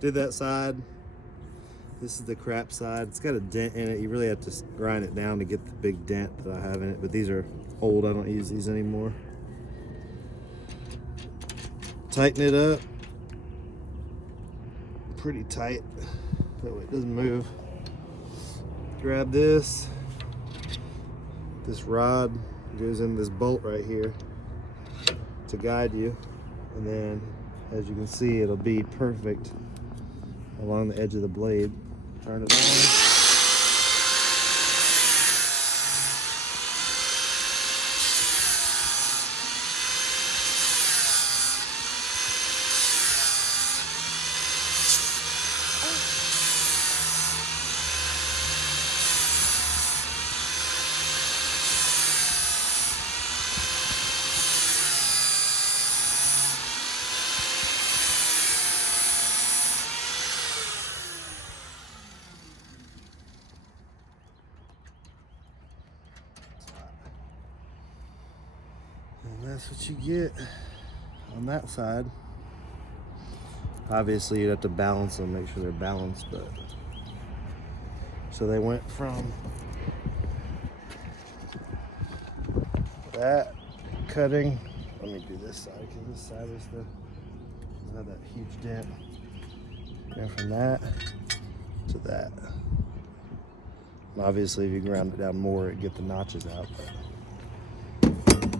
Did that side. This is the crap side. It's got a dent in it. You really have to grind it down to get the big dent that I have in it, but these are old. I don't use these anymore. Tighten it up pretty tight that way it doesn't move. Grab this rod goes in this bolt right here to guide you, and then as you can see, it'll be perfect along the edge of the blade. Turn it on. And that's what you get on that side. Obviously you'd have to balance them, make sure they're balanced, but so they went from that cutting, let me do this side because this side is doesn't have that huge dent. And from that to that. And obviously if you ground it down more, it'd get the notches out. But